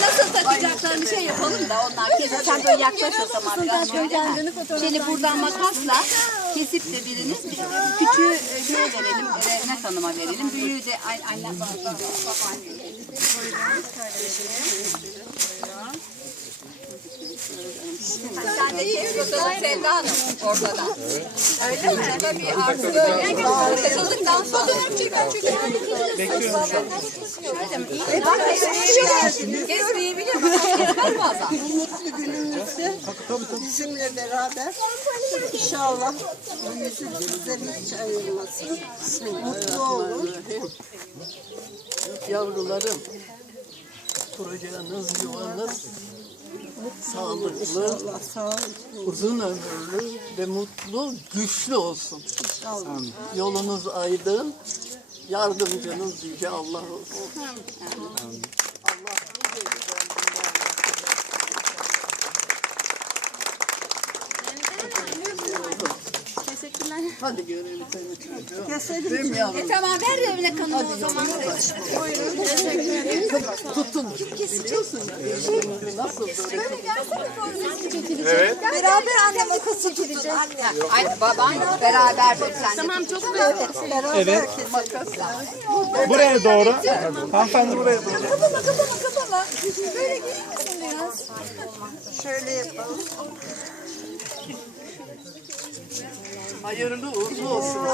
Nasıl takacaklarını şey yapalım da onlar. Kesin sen böyle yaklaş o zaman. Biraz şöyle. Şimdi buradan makasla kesip de birini küçüğü e, şeye verelim, Revnet Hanım'a verelim. Büyüğü de anne Sen de Sevda Hanım orada da. Öyle mi? Tabii artık öyle. Takıldıktan sonra çeker çeker. Bekliyorum şu an. Bak kesmeyebilir. Kesmeyebilir. Kesmez bazen. mutlu gününüzde bizimle beraber inşallah bu yüzü bizden hiç ayırmasın. Mutlu olun. Yavrularım, kuracağınız yuvanız sağlıklı, Sağ uzun ömürlü ve mutlu, güçlü olsun. Yolunuz aydın, yardımcınız yüce Allah olsun. Allah geceden Hadi görelim seni çocuğum. Yavrum. E tamam ver Revnet Hanım'a o zaman. Tutun. Biliyorsun ya. Nasıl böyle? Beraber anne makası tutun anne. Ay baban beraber sen. Tamam çok Evet, beraber Evet. Buraya doğru. Hanımefendi buraya doğru. Kapama kapama kapama. Böyle gelir misin biraz? Şöyle yapalım. Hayırlı uğurlu olsun.